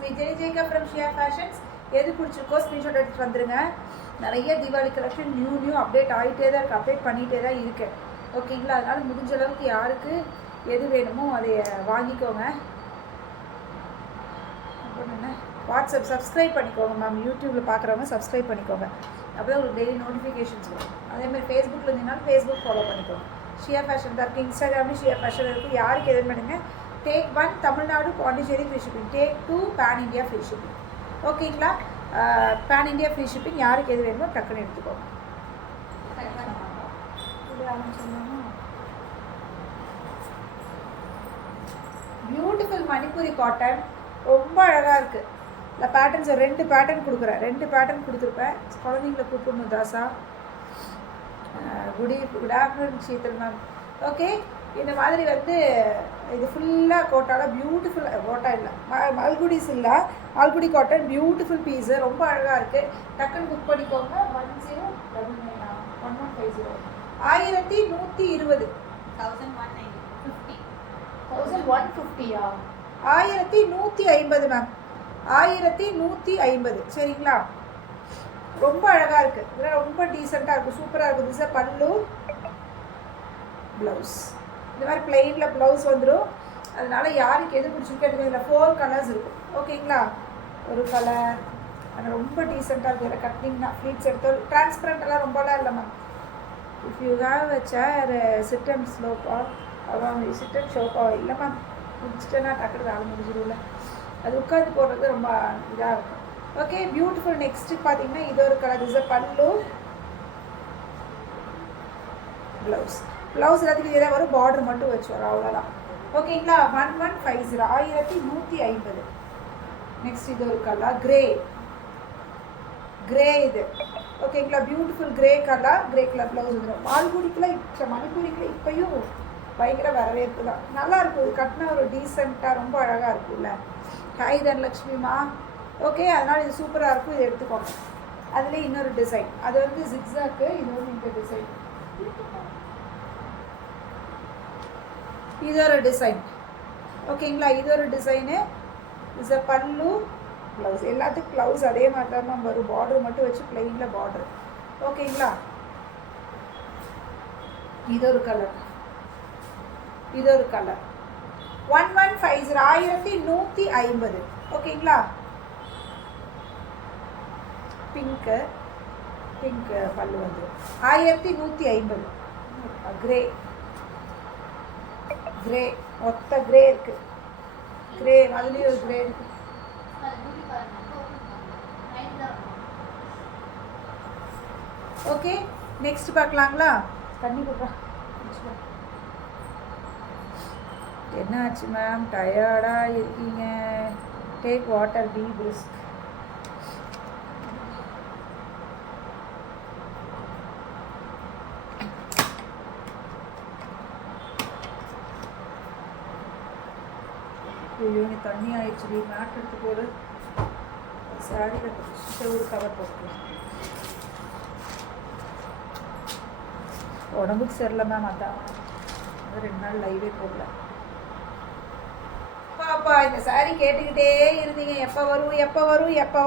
Me ஜெய்ஜேகா from Shiya Fashions. எது பிடிச்சிருக்கோ ஸ்க்ரீன்ஷாட் எடுத்துகிட்டு வந்துடுங்க. நிறைய தீபாவளி கலெக்ஷன் நியூ அப்டேட் ஆகிட்டே தான் இருக்குது, அப்டேட் பண்ணிகிட்டே தான் இருக்கேன். ஓகேங்களா? அதனால் முடிஞ்ச அளவுக்கு யாருக்கு எது வேணுமோ அதை வாங்கிக்கோங்க. அப்புறம் என்ன, வாட்ஸ்அப் சப்ஸ்கிரைப் பண்ணிக்கோங்க மேம். யூடியூப்பில் பார்க்குறவங்க சப்ஸ்கிரைப் பண்ணிக்கோங்க, அப்போ தான் உங்களுக்கு டெய்லி நோட்டிஃபிகேஷன்ஸ் வரும். அதேமாதிரி ஃபேஸ்புக்கில் இருந்தீங்கன்னா ஃபேஸ்புக் ஃபாலோ பண்ணிக்கோங்க. ஷியா ஃபேஷன் தான் இருக்குது, இன்ஸ்டாகிராம்லேயும் ஷியா ஃபேஷன் இருக்குது. யாருக்கு எது பண்ணுங்க, take 1 Tamil Nadu Pondicherry free shipping, take 2 pan India free shipping. ஓகேங்களா? Pan India free shipping. யாருக்கு எது வேணுமோ டக்குன்னு எடுத்துக்கோங்க. பியூட்டிஃபுல் மணிப்பூரி காட்டன், ரொம்ப அழகாக இருக்குது. இந்த பேட்டர்ன்ஸ் 2 பேட்டர்ன் கொடுக்குறேன், 2 பேட்டர்ன் கொடுத்துருப்பேன். குழந்தைங்கள கூப்பிடணும். தாசா, good afternoon Sheetal ma'am. Okay, இந்த மாதிரி வந்து இது ஃபுல்லாக கோட்டாவில் பியூட்டிஃபுல் கோட்டா இல்லை, மல்குடிஸ் இல்லை, மால்குடி காட்டன் பியூட்டிஃபுல் பீஸு, ரொம்ப அழகாக இருக்குது. டக்குன்னு புக் பண்ணிக்கோங்க. 1099 1120 1150 1150 மேம், 1150. சரிங்களா? ரொம்ப அழகாக இருக்குது, இதெல்லாம் ரொம்ப டீசெண்டாக இருக்குது, சூப்பராக இருக்குது. திஸ் பல்லு, ப்ளவுஸ் இந்த மாதிரி பிளெயினில் ப்ளவுஸ் வந்துடும். அதனால யாருக்கு எது பிடிச்சிருக்கோ இதில் 4 கலர்ஸ் இருக்கும். ஓகேங்களா? ஒரு கலர் அது ரொம்ப டீசெண்டாக இருக்குது. இதில் கட்டிங்னா ஃப்ளீட்ஸ் எடுத்து டிரான்ஸ்பரண்ட்டெல்லாம் ரொம்பலாம் இல்லை ma'am. If you have a chair sit and ஸ்லோப்பா, அதான் சிட் அண்ட் ஷோப்பா இல்லை மேம். முடிச்சுட்டேன்னா டக்குனு வேலை முடிஞ்சிடும்ல, அது உட்காந்து போடுறது ரொம்ப இதாக இருக்கும். Okay, beautiful. நெக்ஸ்ட்டு பார்த்தீங்கன்னா இது ஒரு கலர். இஸ் பல்லு, ப்ளவுஸ் எல்லாத்துக்கும் இதே வரும், பார்டர் மட்டும் வச்சு வரும், அவ்வளோதான். ஓகேங்களா? 1150 1150. நெக்ஸ்ட் இது ஒரு கலர் கிரே இது. ஓகேங்களா? பியூட்டிஃபுல் கிரே கலர் ப்ளவுஸ் வந்துடும். மால்குடிக்கெலாம் இப்போ மணிப்பூரிக்கெலாம் இப்போயும் பயங்கர வரவேற்பு தான். நல்லா இருக்கும், இது கட்டினா ஒரு டீசெண்டாக ரொம்ப அழகாக இருக்கும்ல. ஹாய் தனலக்ஷ்மிமா. ஓகே, அதனால் இது சூப்பராக இருக்கும், இது எடுத்துக்கோங்க. அதுலேயே இன்னொரு டிசைன், அது வந்து ஜிக்ஸாக்கு, இது வந்து இந்த டிசைன், இது ஒரு டிசைன். ஓகேங்களா? இது ஒரு டிசைனு. இஸ் அ பல்லு, ப்ளவுஸ் எல்லாத்துக்கும் ப்ளவுஸ் அதே மாதிரி தான் நம்ம வரும், பார்டர் மட்டும் வச்சு பிளெயினில் பார்டர். ஓகேங்களா? இது ஒரு கலர் 1150 1150. ஓகேங்களா? பிங்க் பல்லு வந்துடும் 1150. கிரே மொத்த கிரே இருக்கு, கிரே அதுலேயும் ஒரு கிரே இருக்கு. ஓகே, நெக்ஸ்ட் பார்க்கலாங்களா? தண்ணி கொடுறா. என்ன ஆச்சு மேம், டயர்டாக இருக்கீங்க? Take water, be brisk. ஐயோ, இங்கே தண்ணி ஆயிடுச்சு. மேட் எடுத்து போடு. சாரியில் ஒரு கவர் போட்டு. உடம்புக்கு சரியில்லை மேம், அதான் 2 நாள் லைவே போடல. பாப்பா இந்த சாரீ கேட்டுக்கிட்டே இருந்தீங்க, எப்போ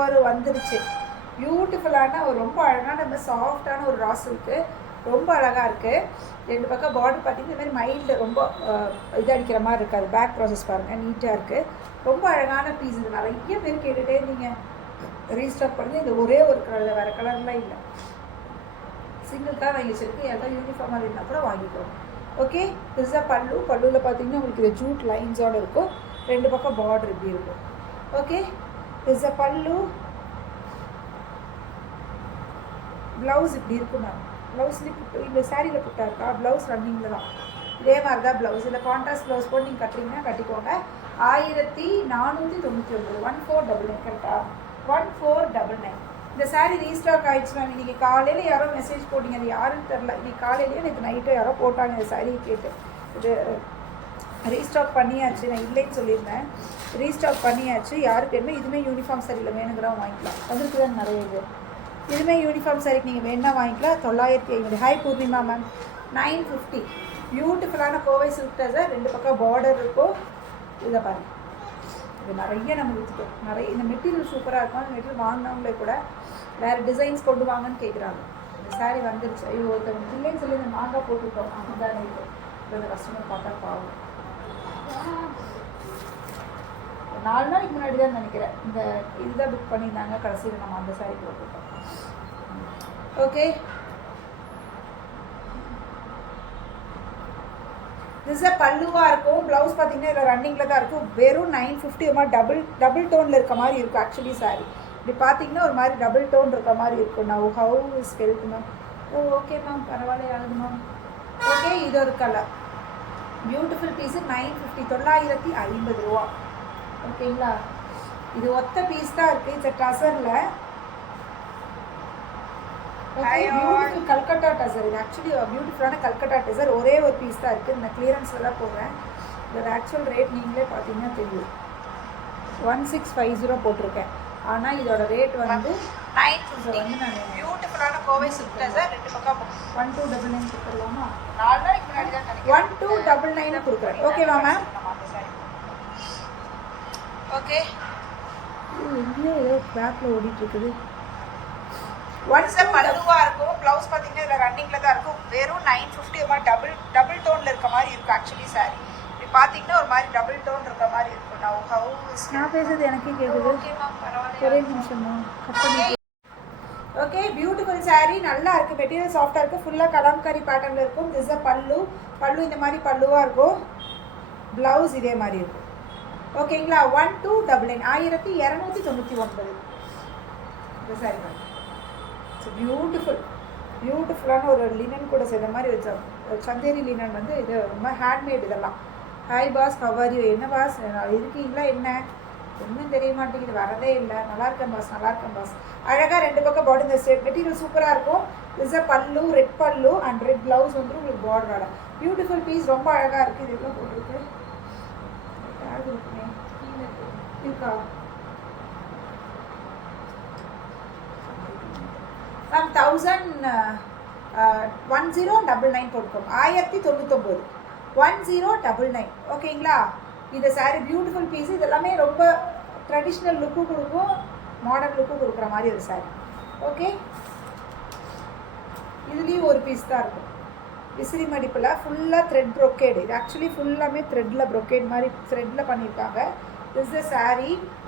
வரும் வந்துருச்சு. பியூட்டிஃபுல்லான ஒரு ரொம்ப அழகான சாஃப்டான ஒரு ரா சில்க்கு, ரொம்ப அழகாக இருக்குது. 2 பக்கம் பார்டர் பார்த்தீங்கன்னா இந்த மாதிரி மைல்டு, ரொம்ப இது அடிக்கிற மாதிரி இருக்காது. பேக் ப்ராசஸ் பாருங்கள், நீட்டாக இருக்குது, ரொம்ப அழகான பீஸ். இது நிறைய பேர் கேட்டுகிட்டே இருந்தீங்க, ரீஸ்டாக் பண்ணி. இந்த ஒரே ஒரு கலரில், வேறு கலர்லாம் இல்லை, சிங்கிள் கலர் வாங்கி வச்சுருக்கு. எல்லாம் யூனிஃபார்மாக இருந்தால் கூட வாங்கிக்கோங்க. ஓகே, திஸ் பல்லுவில் பார்த்தீங்கன்னா உங்களுக்கு இது ஜூட் லைன்ஸோடு இருக்கும், 2 பக்கம் பார்டர் இப்படி இருக்கும். ஓகே, திஸ் பல்லு. ப்ளவுஸ் இப்படி இருக்கும் மேம். ப்ளவுஸ்லேயும் இந்த சாரியில் புட்டா இருக்கா, ப்ளவுஸ் ரன்னிங்கில் தான். இதே மாதிரி தான் ப்ளவுஸ். இல்லை கான்ட்ராஸ்ட் ப்ளவுஸ் போட்டு நீங்கள் கட்டுறீங்கன்னா கட்டிக்கோங்க. 1499 1499. கரெக்டா? 1499. இந்த சாரீ ரீஸ்டாக் ஆகிடுச்சு மேம். இன்றைக்கி காலையில் யாரோ மெசேஜ் போட்டிங்க, அது யாருன்னு தெரில. இன்றைக்கி காலையிலேயே எனக்கு நைட்டோ யாரோ போட்டாங்க இந்த சாரீ கேட்டு. இது ரீஸ்டாக் பண்ணியாச்சு, நான் இல்லைன்னு சொல்லியிருந்தேன். ரீஸ்டாக் பண்ணியாச்சு. யாருக்கு வேணுமோ இதுவுமே யூனிஃபார்ம் சரியில் வேணுங்கிறவங்க வாங்கிக்கலாம். வந்துருக்கு தான் நிறைய இது. இதுவுமே யூனிஃபார்ம் சாரிக்கு நீங்கள் வேணால் வாங்கிக்கலாம். 950. Hi Purnima ma'am. 950. பியூட்டிஃபுல்லான கோவை சில்க் டசர், 2 பக்கம் பார்டர் இருக்கும். இதை பாருங்கள், இது நிறைய நம்ம விற்றுட்டோம். நிறைய இந்த மெட்டீரியல் சூப்பராக இருக்கும். அந்த மெட்டீரியல் வாங்கினவங்களே கூட வேறு டிசைன்ஸ் கொண்டு வாங்கன்னு கேட்குறாங்க. இந்த சாரீ வந்துருச்சு. ஐயோ ஒருத்தவங்க இல்லைன்னு சொல்லி இந்த மாங்காய் போட்டுவிட்டோம். அதுதான் நைட்டு இந்த கஸ்டமர் பார்த்தா பாவம். 4 நாளைக்கு முன்னாடி தான் நினைக்கிறேன் இந்த இதுதான் புக் பண்ணியிருந்தாங்க. கடைசியில் நம்ம அந்த சாரீ போட்டுவிட்டோம். ஓகே, திஸ் பல்லுவாக இருக்கும். ப்ளவுஸ் பார்த்தீங்கன்னா இதில் ரன்னிங்கில் தான் இருக்கும். வெறும் 950 டபுள் டோனில் இருக்க மாதிரி இருக்கும். ஆக்சுவலி சாரி இப்படி பார்த்தீங்கன்னா ஒரு மாதிரி டபுள் டோன் இருக்க மாதிரி இருக்கும். நான் how is health ma'am? Oh okay ma'am, பரவாயில்ல ஆகுது மேம். ஓகே, இது ஒரு கலர் பியூட்டிஃபுல் பீஸு 950 950 ஓகேங்களா? இது ஒத்த பீஸ் தான் இருக்குது. இது டசரில் பியூட்டிஃபுல் கல்கட்டா டசர். இது ஆக்சுவலி பியூட்டிஃபுல்லான கல்கட்டா டசர். ஒரே ஒரு பீஸ் தான் இருக்குது. நான் கிளியரன்ஸில் தான் போடுறேன். இதோட ஆக்சுவல் ரேட் நீங்களே பார்த்தீங்கன்னா தெரியும். 1650 போட்டிருக்கேன். ஆனால் இதோட ரேட் வந்து 950. வந்து நான் பியூட்டிஃபுல்லான கோவை சில்க் டசர் 2 பக்கம் 1299 கொடுத்துடலாமா? 4 நாளைக்கு முன்னாடி தான் 1299 கொடுக்குறேன். ஓகேவா மேம்? ஓகே, எங்கேயோ ஏதோ பேக்கில் ஓடிட்டு இருக்குது. ஒன்ஸ் பல்லுவாக இருக்கும். ப்ளவுஸ் பார்த்தீங்கன்னா இதில் ரன்னிங்கில் தான் இருக்கும். வெறும் 950 டபுள் டோனில் இருக்க மாதிரி இருக்கும். ஆக்சுவலி சாரி இப்படி பார்த்தீங்கன்னா ஒரு மாதிரி டபுள் டோன் இருக்க மாதிரி இருக்கும். நான் பேசுறது எனக்கே கேட்குது. ஓகே மேம், பரவாயில்ல. ஒரே நிமிஷமா. Okay, beautiful sari. நல்லா இருக்குது. மெட்டீரியல் சாஃப்டாக இருக்குது. ஃபுல்லாக கலம்காரி பேட்டர்னில் இருக்கும். திஸ் பல்லு இந்த மாதிரி பல்லுவாக இருக்கும். ப்ளவுஸ் இதே மாதிரி இருக்கும். ஓகேங்களா? 1299 1299 இந்த சாரி மேம். இட்ஸ் பியூட்டிஃபுல்லான ஒரு லினன் கூட செய்த மாதிரி வச்சோம். சந்தேரி லினன் வந்து இது ரொம்ப ஹேண்ட்மேட். இதெல்லாம் ஹாய் பாஸ், ஹவ் யூ? என்ன பாஸ் இருக்கீங்களா? என்ன ஒன்றும் தெரிய மாட்டேங்குது, வரதே இல்லை. நல்லா இருக்கேன் பாஸ். அழகாக 2 பக்கம் பாடி. இந்த செட் மெட்டீரியல் சூப்பராக இருக்கும். திஸ் பல்லு, ரெட் பல்லு அண்ட் ரெட் ப்ளவுஸ் வந்து உங்களுக்கு பார்டரோட பியூட்டிஃபுல் பீஸ். ரொம்ப அழகாக இருக்குது. இது எவ்வளோ போட்டிருக்கு? இருக்கா மேம்? 1099 போட்டுக்கோங்க. 1099 1099 ஓகேங்களா? இந்த சாரீ பியூட்டிஃபுல் பீஸ். இதெல்லாமே ரொம்ப ட்ரெடிஷ்னல் லுக்கு கொடுக்கும், மாடர்ன் லுக்கு கொடுக்குற மாதிரி ஒரு சாரீ. ஓகே, இதுலேயும் ஒரு பீஸ் தான் இருக்கும். விசிறி மடிப்பில் ஃபுல்லாக த்ரெட் ப்ரொக்கேடு. இது ஆக்சுவலி ஃபுல்லாமே த்ரெட்டில் ப்ரொக்கேட் மாதிரி த்ரெட்டில் பண்ணியிருக்காங்க. திஸ் த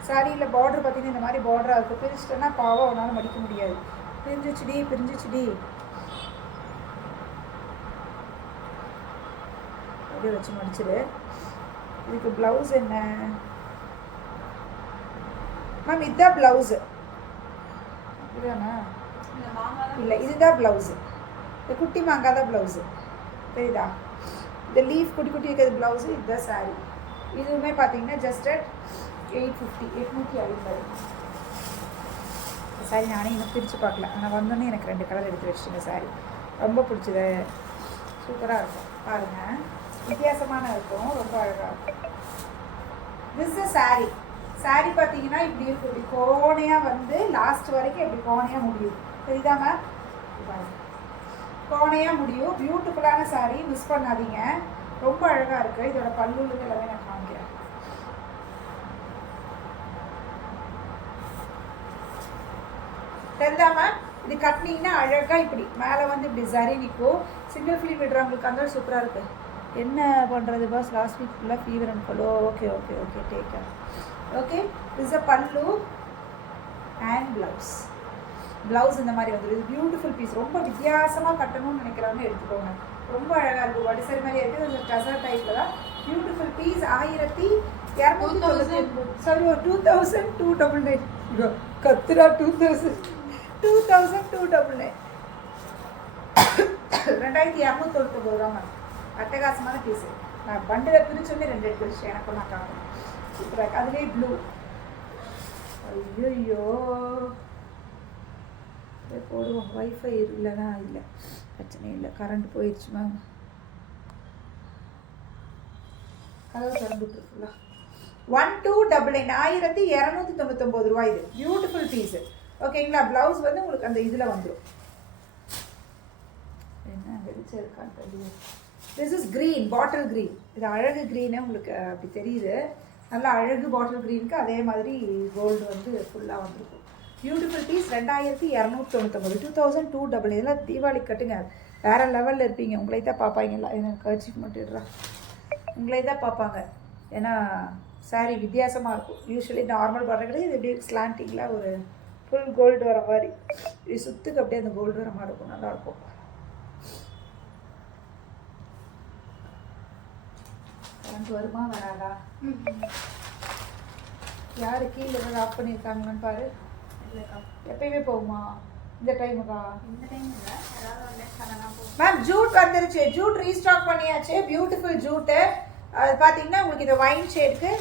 சாரியில் பார்டர் பார்த்தீங்கன்னா இந்த மாதிரி பார்டராக இருக்குது. பிரிச்சுட்டோன்னா பாவம் அவனால் மடிக்க முடியாது. பிரிஞ்சிச்சுடி அப்படியே வச்சு மடிச்சிடு. இதுக்கு ப்ளவுஸ் என்ன மேம்? இதுதான் ப்ளவுஸு. இதுதானா? இல்லை, இதுதான் ப்ளவுஸு. இந்த குட்டி மாங்காய் தான் ப்ளவுஸு. தெரியுதா? இந்த லீஃப் குட்டி இருக்கிறது ப்ளவுஸு. இதுதான் சாரீ. இதுவுமே பார்த்தீங்கன்னா ஜஸ்ட் அட் 850 சாரி. நானே இன்னும் பிரித்து பார்க்கல. ஆனால் வந்தோன்னே எனக்கு 2 கலர் எடுத்து வச்சுட்டுங்க. சாரி ரொம்ப பிடிச்சது. சூப்பராக இருக்கும். பாருங்கள், வித்தியாசமான இருக்கும். ரொம்ப அழகாக இருக்கும். திஸ் த சாரீ பார்த்தீங்கன்னா இப்படி இருக்கும். இப்படி கோணையாக வந்து லாஸ்ட் வரைக்கும் இப்படி கோணையாக முடியும். தெரியுதா மேம்? கோணையாக முடியும். பியூட்டிஃபுல்லான சாரீ, மிஸ் பண்ணாதீங்க. ரொம்ப அழகாக இருக்குது. இதோட பல்லுலேருந்து எல்லாமே நான் காமிக்கிறேன். தெரியுதா மேம்? இது கட்டினீங்கன்னா அழகாக இப்படி மேலே வந்து இப்படி சரி நிற்கும். சிங்கிள் ஃபிலிம் விடுறவங்களுக்கு அந்த சூப்பராக இருக்குது. என்ன பண்ணுறது பாஸ்? லாஸ்ட் வீக் ஃபுல்லாக ஃபீவர் அண்ட் பல்லு. Okay take care. Okay, this பல்லு அண்ட் ப்ளவுஸ் இந்த மாதிரி வந்துடும். இது பியூட்டிஃபுல் பீஸ். ரொம்ப வித்தியாசமாக கட்டணும்னு நினைக்கிறவங்க எடுத்துக்கோங்க. ரொம்ப அழகாக இருக்கும். வடிசரி மாதிரி இருக்குது. ஒரு டசர் டைப்பில் தான் பியூட்டிஃபுல் பீஸ். 1299 சாரி 2299 கத்துரா 2299 2299 தான் மேம். அட்டகாசமான பீஸு. நான் பண்டில் பிரிச்சோன்னே 2 எடுத்து வச்சு எனக்கும் நான் காணும். சூப்பராக. அதுலேயே ப்ளூ. ஐயோ போடுவோம். வைஃபை இல்லைன்னா இல்லை, பிரச்சனை இல்லை. கரண்ட் போயிடுச்சு மேம். அதாவது திறந்துட்டு ஃபுல்லாக 1299 1299 ரூபாய். இது பியூட்டிஃபுல் பீஸு. ஓகேங்களா? ப்ளவுஸ் வந்து உங்களுக்கு அந்த இதில் வந்துடும். என்ன இருக்கான்னு தெரியுது. This is green, bottle green. இது அழகு க்ரீனு உங்களுக்கு அப்படி தெரியுது. நல்லா அழகு பாட்டில் க்ரீனுக்கு அதே மாதிரி கோல்டு வந்து ஃபுல்லாக வந்துருக்கும். பியூட்டிஃபுல் பீஸ் 2299 2200 இதெல்லாம் தீபாவளி கட்டுங்க. வேறு லெவலில் இருப்பீங்க. உங்களை தான் பார்ப்பாங்கல்ல. எனக்கு கர்ச்சீஃப் மட்டும் இடுறா. உங்களை தான் பார்ப்பாங்க. ஏன்னா சாரீ வித்தியாசமாக இருக்கும். யூஸ்வலி நார்மல் பாடுற கிடையாது. இது எப்படி ஸ்லாண்டிங்கில் ஒரு ஃபுல் கோல்டு வர மாதிரி இது சுற்றுக்கு அப்படியே அந்த கோல்டு வர மாதிரி இருக்கும். நல்லாயிருக்கும். கரண்ட் வருமா வராதா? யார் கீழே ஏதாவது ஆஃப் பண்ணியிருக்காங்கன்னு பாரு. எப்பயுமே போகுமா இந்த டைமுக்கா? இந்த டைம் இல்லை, மேம் ஜூட் வந்துருச்சு. ஜூட் ரீஸ்டாக் பண்ணியாச்சு. பியூட்டிஃபுல் ஜூட்டு. அது பார்த்தீங்கன்னா உங்களுக்கு இந்த ஒயின் ஷேடுக்கு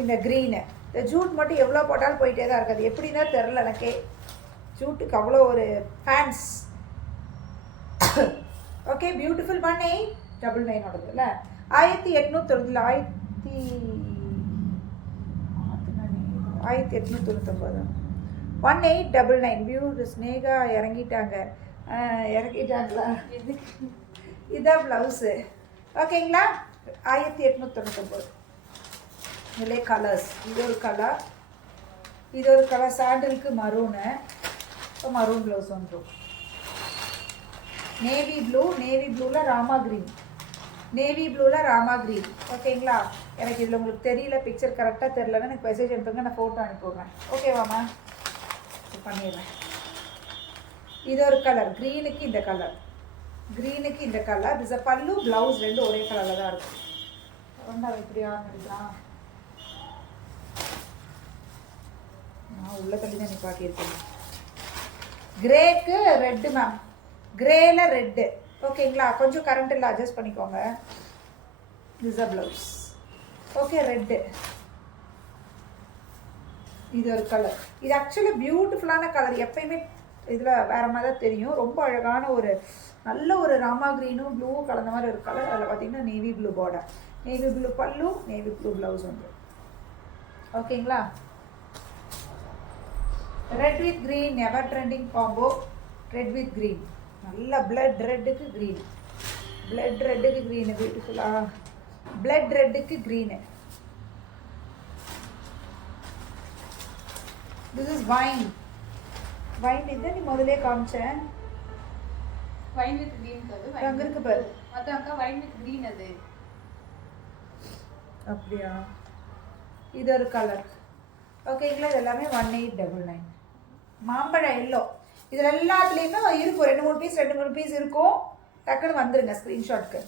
இந்த க்ரீனு. இந்த ஜூட் மட்டும் எவ்வளோ போட்டாலும் போயிட்டே தான் இருக்காது. எப்படின்னா தெரில எனக்கே. ஜூட்டுக்கு அவ்வளோ ஒரு ஃபேன்ஸ். ஓகே பியூட்டிஃபுல் 1899 இல்லை 1899 1899 1899 வியூ. ஸ்னேகா இறங்கிட்டாங்களா? இதுதான் ப்ளவுஸு. ஓகேங்களா? 1899 இதிலே கலர்ஸ். இது ஒரு கலர், இது ஒரு கலர். சாண்டலுக்கு மரூனு. இப்போ மரூன் ப்ளவுஸ் வந்துடும். நேவி ப்ளூ, நேவி ப்ளூவில் ராமா க்ரீன், நேவி ப்ளூவில் ராமா க்ரீன். ஓகேங்களா? எனக்கு இதில் உங்களுக்கு தெரியல, பிக்சர் கரெக்டாக தெரிலன்னா எனக்கு மெசேஜ் அனுப்புங்க, நான் ஃபோட்டோ அனுப்பிவிட்றேன். ஓகேவாம்மா? பண்ணிடுறேன். இது ஒரு கலர். க்ரீனுக்கு இந்த கலர், க்ரீனுக்கு இந்த கலர். திஸ் பல்லு ப்ளவுஸ் ரெண்டும் ஒரே கலரில் தான் இருக்கும். ஒன்றா இப்படியா நினைக்கலாம். நான் உள்ள தள்ளி தான் நிப்பாட்டியிருக்கேன். கிரேக்கு ரெட்டு மேம். கிரேல ரெட்டு. ஓகேங்களா? கொஞ்சம் கரண்ட் இல்லை, அட்ஜஸ்ட் பண்ணிக்கோங்க. This blouse. Okay red. இது ஒரு கலர். இது ஆக்சுவலி பியூட்டிஃபுல்லான கலர். எப்பயுமே இதில் வேறு மாதிரி தான் தெரியும். ரொம்ப அழகான ஒரு நல்ல ஒரு ராமா க்ரீனும் ப்ளூவும் கலந்த மாதிரி ஒரு கலர். அதில் பார்த்தீங்கன்னா navy blue border, navy blue pallu, navy blue blouse வந்து. ஓகேங்களா? Red with green ever trending combo. Red with green. நல்ல பிளட் ரெட்டுக்கு க்ரீன், பிளட் ரெட்டுக்கு க்ரீனு. பியூட்டிஃபுல்லாக பிளட் ரெட்டுக்கு green. This is wine. Wine இதுதான் நீ முதலே காமிச்சேன். Wine with green colour. அங்கே இருக்கு பாரு. அதான்க்கா வைன் வித் க்ரீன். அது அப்படியா? இது ஒரு கலர். ஓகேங்களா? இது எல்லாமே 1899. மாம்பழம் எல்லோ. இதில் எல்லாத்துலேயுமே இருக்கும் 2-3 பீஸ் 2-3 பீஸ் இருக்கும். டக்குன்னு வந்துருங்க ஸ்க்ரீன்ஷாட்க்கு.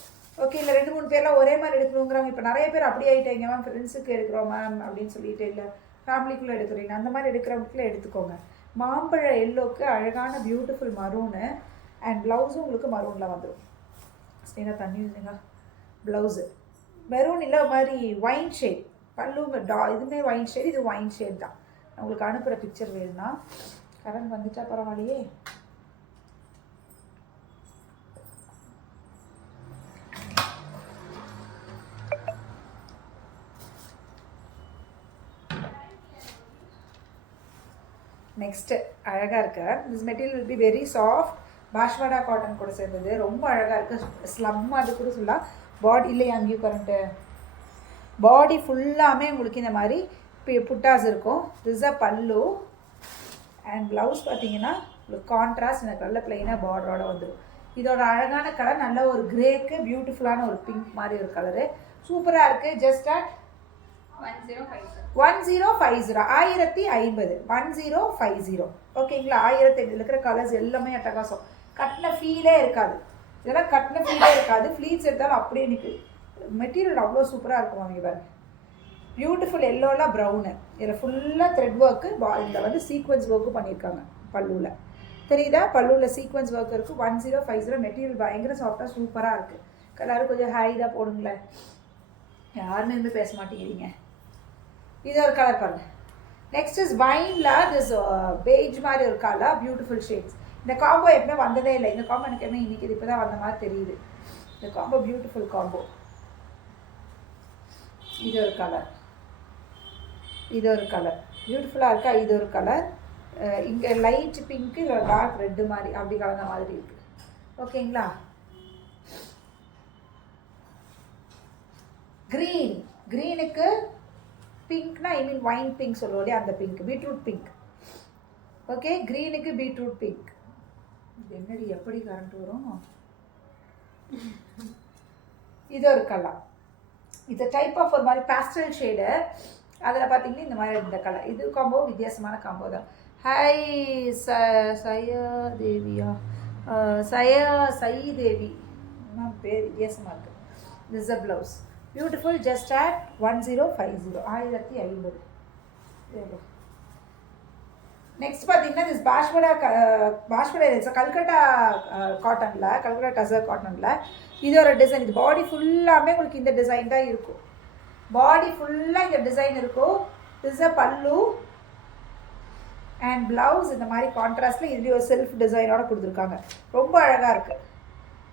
ஓகே. இல்லை 2-3 பேர்லாம் ஒரே மாதிரி எடுக்கணுங்கிறாங்க. இப்போ நிறைய பேர் அப்படி ஆகிட்டாங்க மேம். ஃப்ரெண்ட்ஸுக்கு எடுக்கிறோம் மேம் அப்படின்னு சொல்லிட்டு, இல்லை ஃபேமிலிக்குள்ளே எடுக்கிறீங்க, அந்த மாதிரி எடுக்கிறவங்களுக்குள்ளே எடுத்துக்கோங்க. மாம்பழ எல்லோக்கு அழகான பியூட்டிஃபுல் மரூனு அண்ட் ப்ளவுஸும் உங்களுக்கு மரூனில் வந்துடும். ஸ்னேகா தண்ணி இல்லைங்க. ப்ளவுஸு மெரூன் இல்லை மாதிரி ஒயின் ஷேட். பல்லு இதுவுமே ஒயின் ஷேட். இது ஒயின் ஷேட் தான். நான் உங்களுக்கு அனுப்புகிற பிக்சர் வேணும்னா. கரண்ட் வந்துட்டா பரவாயில்லையே. நெக்ஸ்ட்டு அழகாக இருக்கு. This material will be very soft. பாஷ்வாடா காட்டன் கூட சேர்ந்தது. ரொம்ப அழகாக இருக்குது. ஸ்லம் அது கூட ஃபுல்லாக பாடி இல்லையா? அங்கேயும் கரண்ட்டு. பாடி ஃபுல்லாமே உங்களுக்கு இந்த மாதிரி புட்டாஸ் இருக்கும். திஸ் பல்லு அண்ட் ப்ளவுஸ் பார்த்தீங்கன்னா உங்களுக்கு கான்ட்ராஸ்ட் எனக்கு நல்ல பிளெயினாக பார்டரோட வந்துடும். இதோட அழகான கலர் நல்ல ஒரு கிரேக்கு பியூட்டிஃபுல்லான ஒரு பிங்க் மாதிரி ஒரு கலரு. சூப்பராக இருக்குது. Just at 1050 1050. ஓகேங்களா? 1050 இருக்கிற கலர்ஸ் எல்லாமே அட்டகாசம். கட்டின ஃபீலே இருக்காது. இதெல்லாம் கட்டின ஃபீலே இருக்காது. ஃப்ளீட்ஸ் எடுத்தாலும் அப்படியே நிற்குது. மெட்டீரியல் அவ்வளோ சூப்பராக இருக்கும். அவங்க பாருங்க. பியூட்டிஃபுல் எல்லோவில் ப்ரௌனு. இதில் ஃபுல்லாக த்ரெட் ஒர்க்கு. இதில் வந்து சீக்வன்ஸ் ஒர்க்கும் பண்ணியிருக்காங்க பல்லுவில். தெரியுதா? பல்லுவில் சீக்வன்ஸ் ஒர்க் இருக்குது. 1050. மெட்டீரியல் பயங்கர சாஃப்டாக சூப்பராக இருக்குது. கலர் கொஞ்சம் ஹை தான் போடுங்களேன். யாருமே இருந்து பேச மாட்டேங்கிறீங்க. இது ஒரு கலர் பாருங்கள். நெக்ஸ்ட் இஸ் வைனில் திஸ் பேஜ் மாதிரி ஒரு கலர். Beautiful shades. இந்த காம்போ எப்பவுமே வந்ததே இல்லை. இந்த காம்போ எனக்கு எப்பவுமே இன்றைக்கி இப்போ தான் வந்த மாதிரி தெரியுது. இந்த காம்போ பியூட்டிஃபுல் காம்போ. இது ஒரு கலர், இது ஒரு கலர். பியூட்டிஃபுல்லாக இருக்கா? இது ஒரு கலர். இங்கே லைட் பிங்க்கு, டார்க் ரெட்டு மாதிரி அப்படி கலந்த மாதிரி இருக்குது. ஓகேங்களா? க்ரீன். க்ரீனுக்கு பிங்க்னா ஐ மீன் வைன் பிங்க் சொல்லுவோம் இல்லையா, அந்த பிங்க், பீட்ரூட் பிங்க். ஓகே, க்ரீனுக்கு பீட்ரூட் பிங்க். என்னடி எப்படி கரண்ட் வரும்? இது ஒரு கலர். இது டைப் ஆஃப் ஒரு மாதிரி பேஸ்டல் ஷேடு. அதில் பார்த்தீங்கன்னா இந்த மாதிரி இந்த கலர். இது காம்போ வித்தியாசமான காம்போ தான். ஹாய் சயா தேவியா, சயி தேவி பேர் வித்தியாசமாக இருக்குது. This a blouse beautiful. Just at 1050, 1050. Next பார்த்தீங்கன்னா திஸ் பாஷ்வடா கல்கட்டா காட்டனில், கல்கட்டா டசர் காட்டனில் இது ஒரு டிசைன். இது பாடி ஃபுல்லாமே உங்களுக்கு இந்த டிசைன் தான் இருக்கும். பாடி ஃபுல்லாக இந்த டிசைன் இருக்கும். திஸ் அ பல்லு அண்ட் ப்ளவுஸ் இந்த மாதிரி கான்ட்ராஸ்டில் இதுலேயும் ஒரு செல்ஃப் டிசைனோட கொடுத்துருக்காங்க. ரொம்ப அழகாக இருக்குது,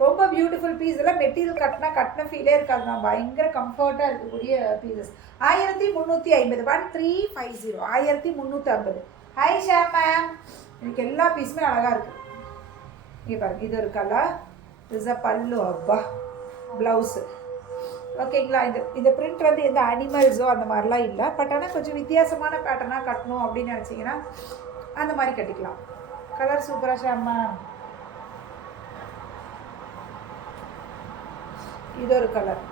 ரொம்ப பியூட்டிஃபுல் பீஸ். இதெல்லாம் மெட்டீரியல் கட்டின ஃபீலே இருக்காதுங்க, பயங்கர கம்ஃபர்ட்டாக இருக்கக்கூடிய பீசஸ். 1350, 1350, 1350. ஹாய் ஷாம் மேம், எனக்கு எல்லா பீஸுமே அழகாக இருக்குது. இங்கே பாருங்க, இது ஒரு கலர். திஸ் அ பல்லு, அப்பா ப்ளவுஸு. ஓகேங்களா, இந்த பிரிண்ட் வந்து எந்த அனிமல்ஸோ அந்த மாதிரிலாம் இல்லை. பட் ஆனால் கொஞ்சம் வித்தியாசமான பேட்டர்னாக கட்டணும் அப்படின்னு நினச்சிங்கன்னா அந்த மாதிரி கட்டிக்கலாம். கலர் சூப்பராக ஷாம் மேம். இது ஒரு கலர்,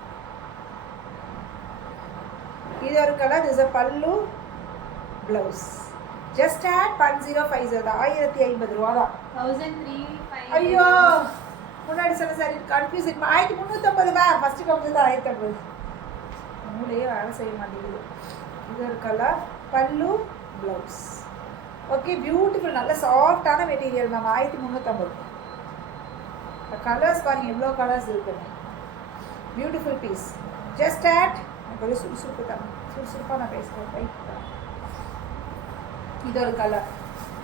இது ஒரு கலர். திஸ் அ பல்லு, ப்ளவுஸ். ஜஸ்ட் அட் 1050, 1050 ரூபா தான். 1350. ஐயோ, முன்னாடி சொன்ன சாரி கன்ஃபியூஸ். 1350 தான் ஃபஸ்ட்டு கம்பெனி தான். 1050 மூலையே வேலை செய்ய மாட்டேங்குது. இது ஒரு கலர், பல்லு, ப்ளவுஸ். ஓகே, பியூட்டிஃபுல், நல்ல சாஃப்டான மெட்டீரியல் மேம். 1350. கலர்ஸ் பாருங்கள், எவ்வளோ கலர்ஸ் இருக்குன்னு. Beautiful piece. ஜஸ்ட் அட் கொஞ்சம் சுறுசுறுப்பு தான், சுறுசுறுப்பாக நான் பேசுகிறேன். ரைட், இது ஒரு கலர்.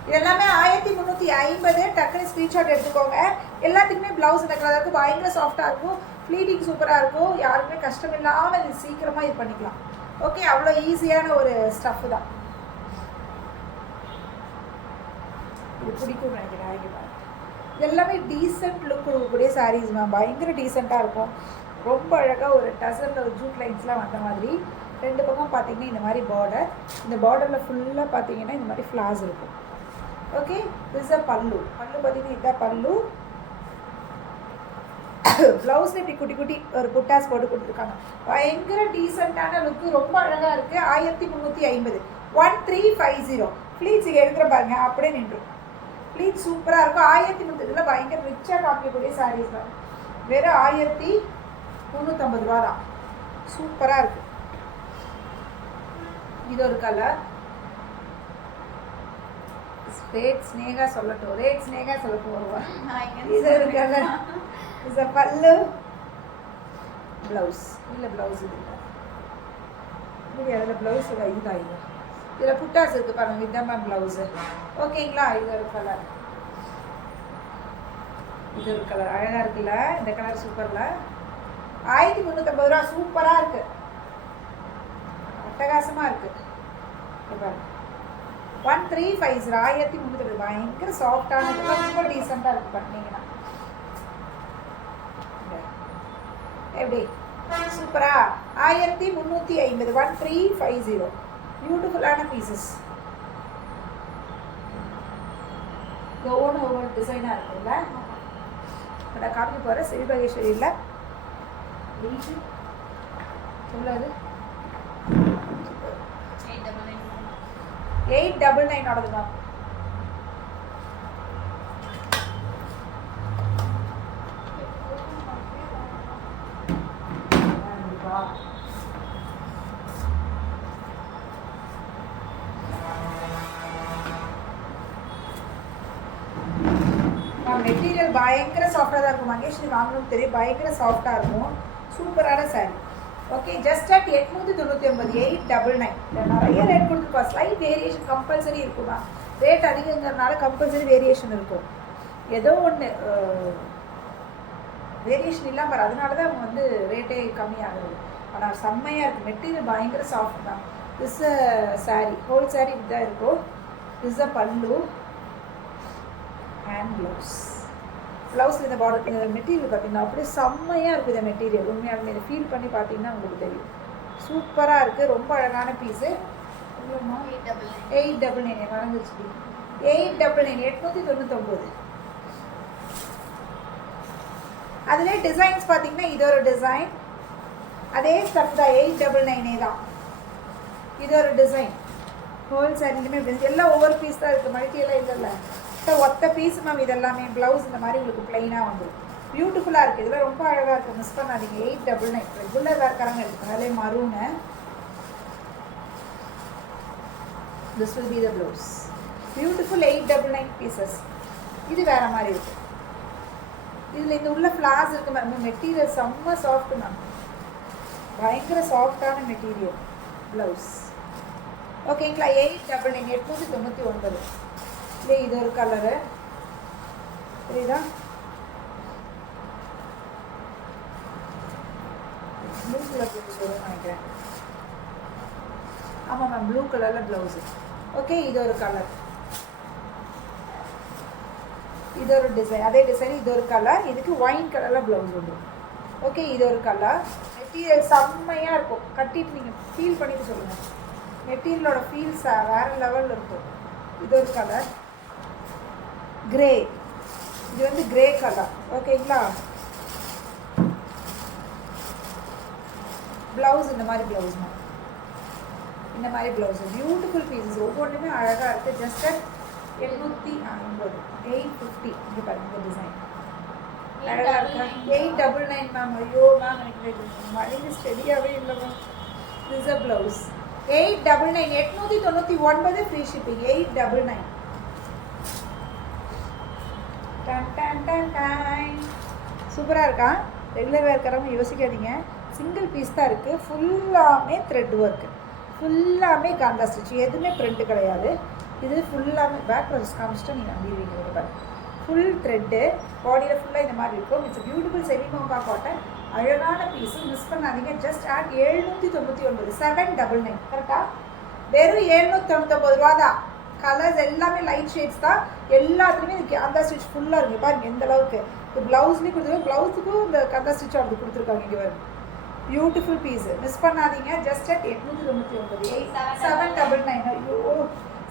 இது எல்லாமே 1350. டக்குனு ஸ்க்ரீன்ஷாட் எடுத்துக்கோங்க. எல்லாத்துக்குமே ப்ளவுஸ் இந்த கலர் இருக்கும். பயங்கர சாஃப்டாக இருக்கும், ஃப்ளீட்டிங் சூப்பராக இருக்கும். யாருக்குமே கஷ்டம் இல்லாமல் இது சீக்கிரமாக இது பண்ணிக்கலாம். ஓகே, அவ்வளோ ஈஸியான ஒரு ஸ்டஃப் தான். இது பிடிக்கும்னு நினைக்கிறேன். இது எல்லாமே டீசென்ட் லுக் கொடுக்கக்கூடிய சாரீஸ் மேம். பயங்கர டீசெண்டாக இருக்கும். ரொம்ப அழகாக ஒரு டசரில் ஒரு ஜூட் லைன்ஸ்லாம் வந்த மாதிரி. ரெண்டு பக்கம் பார்த்தீங்கன்னா இந்த மாதிரி பார்டர். இந்த பார்டரில் ஃபுல்லாக பார்த்தீங்கன்னா இந்த மாதிரி ஃப்ளார்ஸ் இருக்கும். ஓகே, திஸ் அ பல்லு. பல்லு பார்த்தீங்கன்னா இதான் பல்லு. ப்ளவுஸில் இப்படி குட்டி குட்டி ஒரு புட்டாஸ் போட்டு கொடுத்துருக்காங்க. பயங்கர டீசெண்டான லுக்கு, ரொம்ப அழகாக இருக்குது. 1350, 1350. ஃப்ளீட்ஸ் இங்கே எடுக்கிற பாருங்க, அப்படியே நின்றும். ஃப்ளீட் சூப்பராக இருக்கும். 1350 பயங்கர ரிச்சாக காமிக்கக்கூடிய சாரீஸ் தான். வெறும் 1350 ரூபா தான். சூப்பராக இருக்குது. இது ஒரு கலர். ரேட் ஸ்னேகா சொல்லட்டும், ரேட் ஸ்னேகா சொல்லட்டும் வருவா. இது ஒரு கலர். இது பல்லு, ப்ளவுஸ். இல்லை ப்ளவுஸ் இது இல்லை, இது அதில் ப்ளவுஸ் இல்லை, இதுதான். இது இதில் புட்டாஸ் இருக்குது பாருங்க, இதுதான் மேம் ப்ளவுஸு. ஓகேங்களா, இது ஒரு கலர். இது ஒரு கலர் அழகாக இருக்குல்ல, இந்த கலர் சூப்பரில். 1350 ரூபா. சூப்பராக இருக்குது, அட்டகாசமாக இருக்குது. பாருங்க, 1350, 1350. பயங்கர சாஃப்டானது, ரொம்ப டீசெண்டாக இருக்குது. பண்ணிங்கன்னா எப்படி சூப்பரா. 1350, 1350. பியூட்டிஃபுல்லான பீசஸ். ஒவ்வொரு டிசைனாக இருக்குல்ல. இப்போ நான் காமிக்க போகிறேன் சிறுபகேஸ்வரியில். எவ்வளோ? 899 ஓடது மேம். மெட்டீரியல் பயங்கர சாஃப்டாக தான் இருக்கும். மகேஷ்வரி வாங்கணும்னு தெரியும், பயங்கர சாஃப்டாக இருக்கும். சூப்பரான சாரீ. Okay, just at 899, 899. நிறைய ரேட் கொடுத்துருக்கோம். ஸ்லைட் வேரியேஷன் கம்பல்சரி இருக்குமா? ரேட் அதிகங்கிறதுனால கம்பல்சரி வேரியேஷன் இருக்கும். ஏதோ ஒன்று வேரியேஷன் இல்லாமல் பாரு, அதனால தான் அவங்க வந்து ரேட்டே கம்மியாகுது. ஆனால் செம்மையாக இருக்குது. மெட்டீரியல் பயங்கர சாஃப்ட் தான். திஸ் சாரீ, ஹோல் சாரீ இப்படிதான் இருக்கும். திஸ் அ பல்லு அண்ட் ப்ளவுஸ். ப்ளவுஸில் இந்த பார்டர் மெட்டீரியல் பார்த்தீங்கன்னா அப்படியே செம்மையாக இருக்குது. இந்த மெட்டீரியல் உண்மையாலுமே இதை ஃபீல் பண்ணி பார்த்தீங்கன்னா உங்களுக்கு தெரியும். சூப்பராக இருக்குது, ரொம்ப அழகான பீஸு. 899. 899 மறந்துருச்சு. 899 899. அதிலே டிசைன்ஸ் பார்த்தீங்கன்னா இது ஒரு டிசைன், அதே ஸ்டஃப் தான் 899 தான். இது ஒரு டிசைன். ஹோல் சாரிலுமே எல்லாம் ஒவ்வொரு பீஸ் தான் இருக்குது, மல்டியெல்லாம் இல்லைல்ல. ஸோ ஒத்த பீஸ் மேம் இதெல்லாமே. ப்ளவுஸ் இந்த மாதிரி உங்களுக்கு ப்ளைனாக வந்துடும். பியூட்டிஃபுல்லாக இருக்குது, இதெல்லாம் ரொம்ப அழகாக இருக்குது, மிஸ் பண்ணாதீங்க. 899 ரெகுலர் வேர்க்காரங்க எடுத்துக்கோங்க. அதிலே maroon. This will be the blouse. Beautiful 899 pieces. இது வேறு மாதிரி இருக்குது. இதில் இந்த உள்ள ஃப்ளார்ஸ் இருக்குது மேம். மெட்டீரியல் செம்ம சாஃப்ட் மேம், பயங்கர சாஃப்டான மெட்டீரியல். ப்ளவுஸ் ஓகேங்களா. 899 899. இல்லை இது ஒரு கலரு புரியுதா? ப்ளூ கலர் ப்ளவுஸ் வரும்னு நினைக்கிறேன். ஆமாம் மேம், ப்ளூ கலரில் ப்ளவுஸு. ஓகே, இது ஒரு கலர், இது ஒரு டிசைன், அதே டிசைன் இது ஒரு கலர். இதுக்கு ஒயின் கலரில் ப்ளவுஸ் வந்துடும். ஓகே, இது ஒரு கலர். மெட்டீரியல் செம்மையாக இருக்கும், கட்டிட்டு நீங்கள் ஃபீல் பண்ணிட்டு சொல்லுங்கள். மெட்டீரியலோட ஃபீல்ஸ் வேறு லெவலில் இருக்கும். இது ஒரு கலர் கிரே, இது வந்து கிரே கலர். ஓகேங்களா. ப்ளவுஸ் இந்த மாதிரி ப்ளவுஸ் மேம், இந்த மாதிரி ப்ளவுஸ். பியூட்டிஃபுல் பீசஸ், ஒவ்வொன்றுமே அழகாக இருக்குது. ஜஸ்ட் 850 850. இங்கே பாருங்கள் இந்த டிசைன் அழகாக இருக்கா? 899 மேம். ஐயோ மேம், எனக்கு மழைங்க ஸ்டெடியாகவே இல்லை ma'am. This a blouse 899 899 free shipping. 899. Done done done done. சூப்பராக இருக்கா? ரெகுலராக இருக்கிறவங்க யோசிக்காதீங்க, சிங்கிள் பீஸ் தான் இருக்குது. ஃபுல்லாமே த்ரெட் ஒர்க்கு, ஃபுல்லாமே காந்தா ஸ்டிச், எதுவுமே பிரிண்ட்டு கிடையாது. இது ஃபுல்லாமே பேக் ப்ளவுஸ் காமிச்சிட்டு நீங்கள் நம்பிடுவீங்க. பாரு, ஃபுல் த்ரெட்டு, பாடியில் ஃபுல்லாக இந்த மாதிரி இருக்கும். இட்ஸ் பியூட்டிஃபுல் செமி மோகா காட்டன், அழகான பீஸு, மிஸ் பண்ணாதீங்க. Just at 799 799. கரெக்டாக? வெறும் 799 ரூபா தான். கலர்ஸ் எல்லாமே லைட் ஷேட்ஸ் தான், எல்லாத்துலேயுமே இது கந்தா ஸ்டிச் ஃபுல்லாக இருக்குது. பாருங்கள் எந்த அளவுக்கு. இது ப்ளவுஸ்லேயும் கொடுத்துருக்காங்க, ப்ளவுஸுக்கும் இந்த கந்தா ஸ்டிச் அது கொடுத்துருக்காங்க. இங்கே வரும் பியூட்டிஃபுல் பீஸு, மிஸ் பண்ணாதீங்க. Just at 899 799. ஐயோ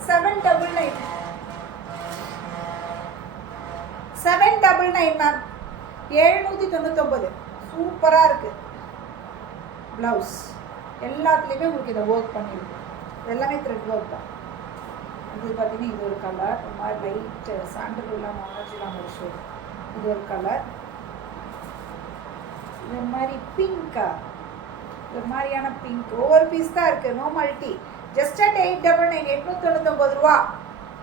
799 799 மேம். 799. சூப்பராக இருக்குது. ப்ளவுஸ் எல்லாத்துலேயுமே உங்களுக்கு இதை ஒர்க் பண்ணியிருக்கு. எல்லாமே த்ரெட் ஒர்க் தான். இது பார்த்தீங்கன்னா இது ஒரு கலர், ஒரு மாதிரி லைட் சாண்டல் இல்லாமல் ஆரஞ்சு இல்லாமல் ஒரு ஷேட். இது ஒரு கலர், இது மாதிரி பிங்க்கா, இது மாதிரியான பிங்க். ஒவ்வொரு பீஸ் தான் இருக்குது, நோ மல்டி. ஜஸ்ட் அட் 899 899 ரூபா.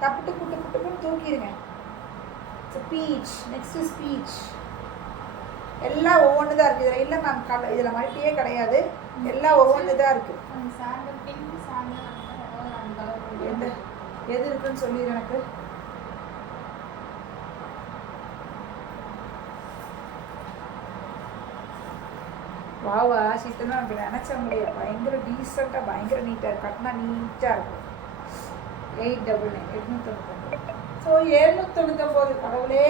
தப்பிட்டு புட்டு புட்டுன்னு தூக்கிடுங்க. Peach, next is peach. எல்லாம் ஒவ்வொன்று தான் இருக்குது. இதில் இல்லை மேம், கலர் இதில் மல்டியே கிடையாது, எல்லாம் ஒவ்வொன்று தான் இருக்குது. எந்த எது இருக்குன்னு சொல்லிடு எனக்கு. வாவா சீத்தனா அப்படி நினச்ச முடியாது. பயங்கர டீசெண்டாக, பயங்கர நீட்டாக இருக்கு, கட்டினா நீட்டாக இருக்கும். 899 899. ஸோ 799 கடவுளே.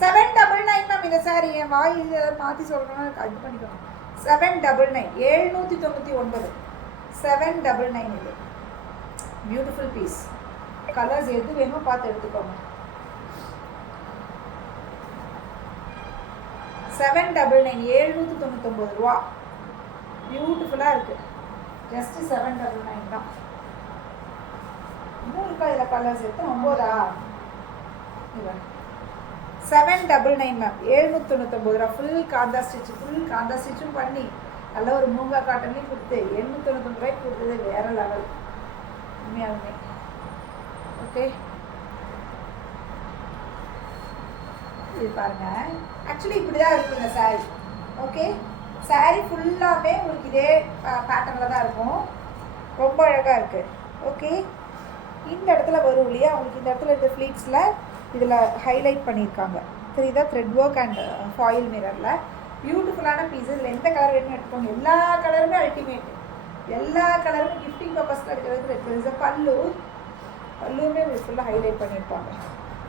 799 மேம் இந்த சாரி. என் வாய் இதை மாற்றி சொல்கிறேன்னா இது பண்ணிக்கணும். 799 799 799. இது பியூட்டிஃபுல் பீஸ். கலர்ஸ் எது வேணுமோ பார்த்து எடுத்துக்கோங்க. 799 799 ரூபா. பியூட்டிஃபுல்லாக இருக்குது. ஜஸ்ட்டு 799 தான். இன்னும் இருக்கா இதில் கலர்ஸ்? எத்தனை 9ஆ? 799 மேம். 799 ரூபா. Full kantha stitch, full kantha ஸ்டிச்சும் பண்ணி நல்ல ஒரு மூங்கா காட்டன்லேயும் கொடுத்து 799 ரூபாய்க்கு கொடுத்தது வேறு லெவல் உண்மையாலுமே. ஓகே, இது பாருங்கள். ஆக்சுவலி இப்படி தான் இருக்கும் இந்த சாரீ. ஓகே, சாரீ ஃபுல்லாகவே உங்களுக்கு இதே பேட்டர்னில் தான் இருக்கும். ரொம்ப அழகாக இருக்குது. ஓகே, இந்த இடத்துல வரும் இல்லையா உங்களுக்கு, இந்த இடத்துல இந்த ஃப்ளீட்ஸில் இதில் ஹைலைட் பண்ணியிருக்காங்க தெரியுதா? த்ரெட் ஒர்க் அண்ட் ஃபாயில் மிரரில் பியூட்டிஃபுல்லான பீஸு. இதில் எந்த கலர் வேணும்னு எடுத்துக்கோங்க. எல்லா கலருமே அல்டிமேட், எல்லா கலருமே கிஃப்டிங் பர்பஸில் எடுக்கிறது. பல்லுமே ஃபுல்லாக ஹைலைட் பண்ணியிருப்பாங்க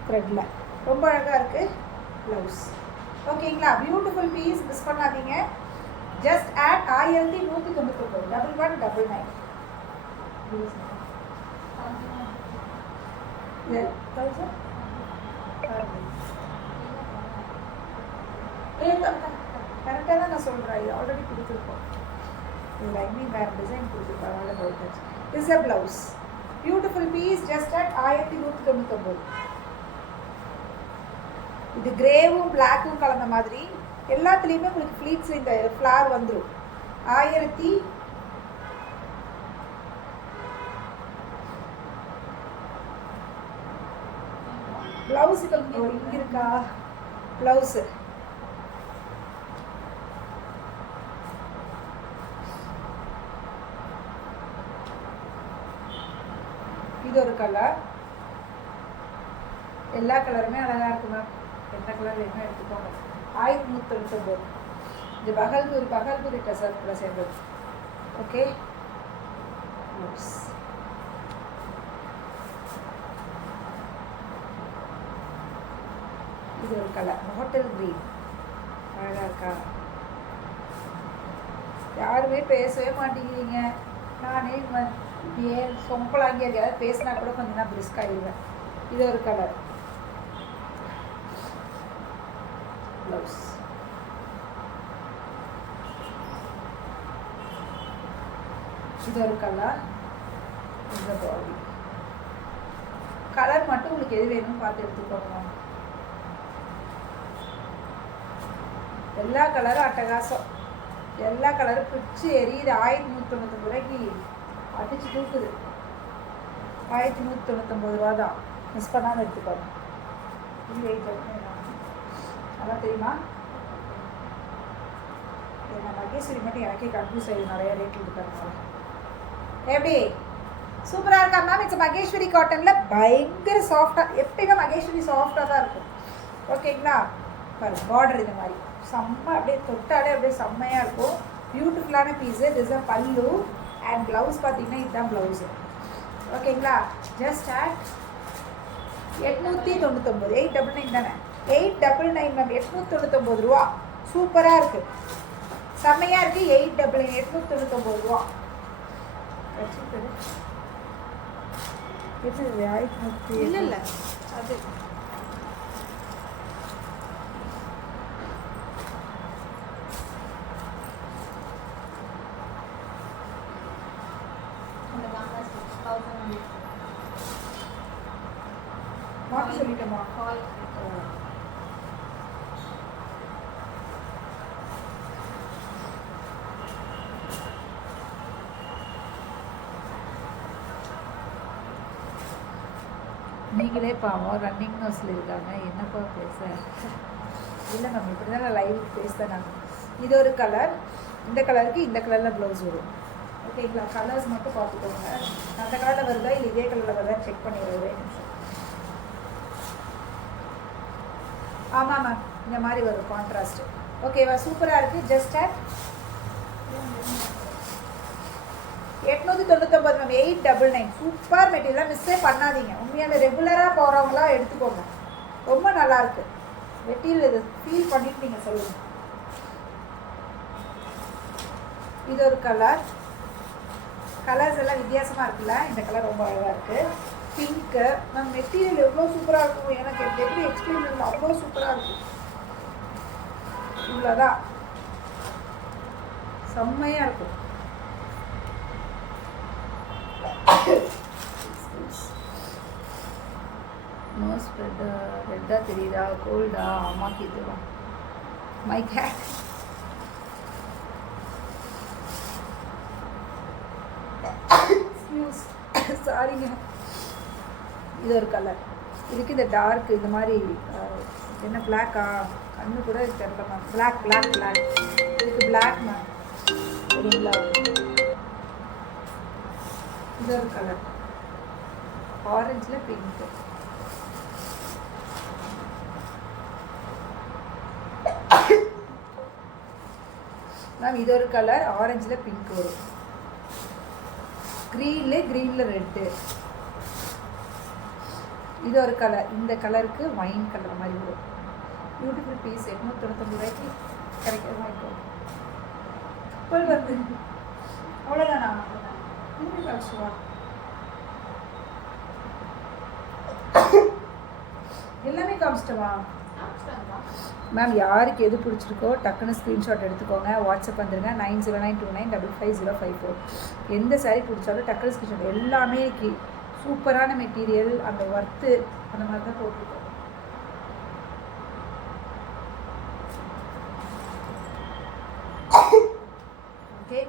த்ரெட்டில். ரொம்ப அழகாக இருக்குது ப்ளவுஸ். ஓகேங்களா, பியூட்டிஃபுல் பீஸ், மிஸ் பண்ணாதீங்க. ஜஸ்ட் ஆட் 1199 1199 கரெக்டாக தான் நான் சொல்கிறேன். இது ஆல்ரெடி கொடுத்துருக்கோம். இது லைனிங் வேறு டிசைன் கொடுத்துருக்கோம். அதனால போயிட்டாச்சு. Is a blouse. Beautiful piece just at 1199. இது கிரேவும் பிளாக்கும் கலந்த மாதிரி எல்லாத்துலேயுமே உங்களுக்கு ஃப்ளீட்ஸ் இந்த ஃப்ளார் வந்துடும். 1000 ப்ளவுஸுக்கு இங்கே இருக்கா ப்ளவுஸு இது ஒரு கலர். எல்லா கலருமே அழகாக இருக்கு மேம். எந்த கலர் வேணுமோ எடுத்துக்கோங்க. 1199. இது பகல்பூரி டசர்ட்ல சேர்ந்தது. ஓகே இது ஒரு கலர் ஹோட்டல் க்ரீன். அழகாக இருக்கா? யாருமே பேசவே மாட்டேங்கிறீங்க. நானே இப்படியே சொம்பலாங்கி எதையாவது பேசினா கூட கொஞ்சம் நான் பிரிஸ்க் ஆகிடுவேன். இது ஒரு கலர் ப்ளவுஸ். இது ஒரு கலர். இந்த பாடி கலர் மட்டும் உங்களுக்கு எது வேணும்னு பார்த்து எடுத்துக்கோங்க. எல்லா கலரும் அட்டகாசம். எல்லா கலரும் பிடிச்சி எரியுது. 1199 ரூபாய்க்கு அடிச்சு தூக்குது. 1199 ரூபா தான். மிஸ் பண்ணாமல் எடுத்துக்கோங்க. இது வெயிட் அதான் தெரியுமா? நான் மகேஸ்வரி மட்டும் எனக்கே கன்ஃபியூஸ் ஆகிடும். நிறைய ரேட் இருக்காங்க. எப்படி சூப்பராக இருக்கா மேம்? இட்ஸ் மகேஸ்வரி காட்டனில் பயங்கர சாஃப்டாக. எப்பயுமே மகேஸ்வரி சாஃப்டாக தான் இருக்கும். ஓகேங்களா? பாருங்க பார்டர் இந்த மாதிரி செம்ம அப்படியே தொட்டாலே அப்படியே செம்மையாக இருக்கும். பியூட்டிஃபுல்லான பீஸு. திஸ் அ பல்லு அண்ட் ப்ளவுஸ் பார்த்தீங்கன்னா இதுதான் ப்ளவுஸு. ஓகேங்களா? Just add 899. 899 தானே? 899 மேம். 899 ரூபா. சூப்பராக இருக்குது. செம்மையாக இருக்குது. 899 ரூபா. இல்லை இல்லை அது மாற்றி சொல்லிட்டோமா? நீங்களே பாவம் ரன்னிங் நோஸில் இருக்காங்க. என்னப்பா பேச? இல்லை நம்ம இப்படி தான் லைவ் பேசுகிறேன் நான். இது ஒரு கலர். இந்த கலருக்கு இந்த கலரில் ப்ளவுஸ் வரும். ஓகேங்களா? கலர்ஸ் மட்டும் பார்த்துக்கோங்க. அந்த கலரில் வருதா இல்லை இதே கலரில் வருதா செக் பண்ணிடுறேன். ஒரே நிமிஷம். ஆமாம் மேம், இந்த மாதிரி வரும் கான்ட்ராஸ்ட். ஓகேவா? சூப்பராக இருக்குது. Just at 899 ma'am. 899. சூப்பர் மெட்டீரியலாக மிஸ்ஸே பண்ணாதீங்க. உண்மையான ரெகுலராக போகிறவங்களாம் எடுத்துக்கோங்க. ரொம்ப நல்லாயிருக்கு மெட்டீரியல். இது ஃபீல் பண்ணிட்டு நீங்கள் சொல்லுங்கள். இது ஒரு கலர். கலர்ஸ் எல்லாம் வித்தியாசமாக இருக்குல்ல? இந்த கலர் ரொம்ப அழகாக இருக்குது. Pink ma'am. மெட்டீரியல் எவ்வளோ சூப்பராக இருக்கும். எனக்கு எப்படி எக்ஸ்பிளைன் பண்ணல, அவ்வளோ சூப்பராக இருக்கும். இவ்வளோதான். செம்மையாக இருக்கும். நோஸ் ரெட்டாக தெரியுதா? கோல்டா? அம்மாக்கு இதுவும் மை கேட். சாரிங்க. இது ஒரு கலர். இதுக்கு இந்த டார்க் இந்த மாதிரி என்ன பிளாக்கா? கண்ணு கூட தெரியல மேம். Black black black. இதுக்கு பிளாக் மேம். சரிங்களா? இது ஒரு கலர். ஆரஞ்சில் பிங்க்கு. மேம் இது ஒரு கலர். ஆரஞ்சில் பிங்க் வரும். க்ரீனில் ரெட்டு. இது ஒரு கலர். இந்த கலருக்கு வைன் கலர் மாதிரி வரும். Beautiful piece. 899 ரூபாய்க்கு கிடைக்கிற மாதிரி இருக்கும். போய் வந்து அவ்வளோதானா இன்னும் கழிச்சுவா எல்லாமே காமிச்சிட்டவா மேம் யாருக்கு எது பிடிச்சிருக்கோ டக்குன்னு ஸ்க்ரீன்ஷாட் எடுத்துக்கோங்க வாட்ஸ்அப் வந்துருங்க 9092955504 எந்த சாரீ பிடிச்சாலும் டக்குன்னு ஸ்க்ரீன்ஷாட் எல்லாமே சூப்பரான மெட்டீரியல் அந்த ஒர்த்து அந்த மாதிரி தான் போட்டிருக்கோம் ஓகே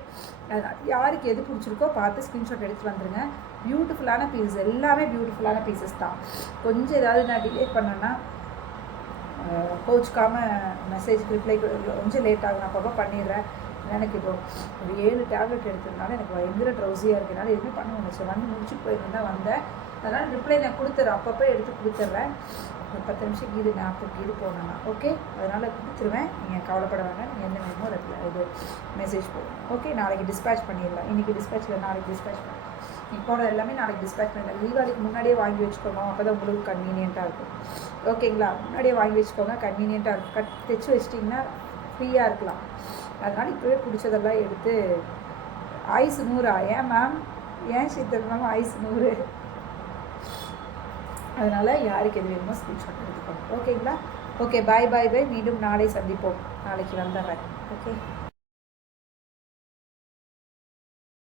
யாருக்கு எது பிடிச்சிருக்கோ பார்த்து ஸ்க்ரீன்ஷாட் எடுத்துகிட்டு வந்துடுங்க பியூட்டிஃபுல்லான பீஸ் எல்லாமே பியூட்டிஃபுல்லான பீசஸ் தான் கொஞ்சம் ஏதாவது நான் டிலே பண்ணேன்னா கோச்சுக்காமல் மெசேஜ் ரிப்ளை கொஞ்சம் லேட் ஆகும் நான் அப்பப்போ பண்ணிடுறேன் எனக்கு இப்போ ஒரு 7 டேப்லெட் எடுத்ததுனால எனக்கு பயங்கர ட்ரௌசியாக இருக்கிறனால எதுவுமே பண்ண முடிச்சு வந்து முடிச்சுட்டு போயிருந்தேன் வந்தேன் அதனால் ரிப்ளை நான் கொடுத்துட்றேன் அப்பப்போ எடுத்து கொடுத்துட்றேன் ஒரு 10 நிமிஷம் கீது நாற்பது கீது போனேன்னா ஓகே அதனால் கொடுத்துருவேன் நீங்கள் கவலைப்பட வேண்டாம் நீங்கள் என்ன வேணுமோ இது மெசேஜ் போடுங்க ஓகே நாளைக்கு டிஸ்பேச் பண்ணிடலாம் இன்றைக்கி டிஸ்பேச் இல்லை நாளைக்கு டிஸ்பேச் பண்ணலாம் இப்போட எல்லாமே நாளைக்கு டிஸ்பேச் பண்ணிடலாம் தீபாவளிக்கு முன்னாடியே வாங்கி வச்சுக்கோங்க அப்போ தான் உங்களுக்கு கன்வீனியண்ட்டாக இருக்கும் ஓகேங்களா முன்னாடியே வாங்கி வச்சுக்கோங்க கன்வீனியண்ட்டாக இருக்கும் தைச்சி வச்சிட்டிங்கன்னா ஃப்ரீயாக இருக்கலாம் அதனால் இப்போவே பிடிச்சதெல்லாம் எடுத்து ஐஸ் 100 ஏன் மேம் ஏன் சித்தம் ஐஸ் 100 அதனால் யாருக்கு எது வேணுமோ ஸ்க்ரீன்ஷாட் எடுத்துக்கோங்க ஓகேங்களா ஓகே பாய் பாய் பாய் மீண்டும் நாளை சந்திப்போம் நாளைக்கு வந்துடுறேன் ஓகே